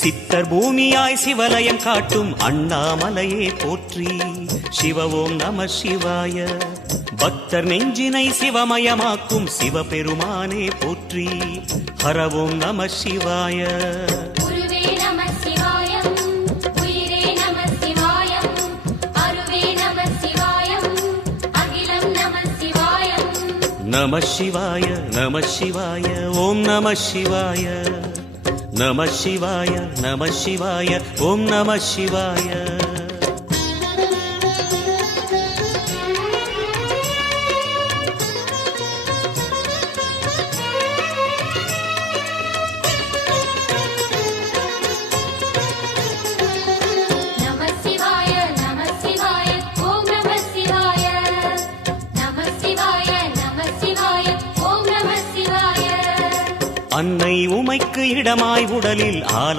சித்தர் பூமியாய் சிவலயம் காட்டும் அண்ணாமலையே போற்றி. சிவ ஓம் நம சிவாய. பக்தர் நெஞ்சினை சிவமயமாக்கும் சிவபெருமானே போற்றி. ஹர ஓம் நம சிவாய. குருவே நம சிவாயம், உயிரே நம சிவாயம், அருவே நம சிவாயம், அகிலம் நம சிவாயம். நம சிவாய நம சிவாய ஓம் நம சிவாய. நம சிவாய நம சிவாய ஓம் நம சிவாய. நம சிவாய நம சிவாய ஓம் நம சிவாய. நம சிவாய நம சிவாய ஓம் நம சிவாய. அன்னை உமைக்கு இடமாய் உடலில் ஆல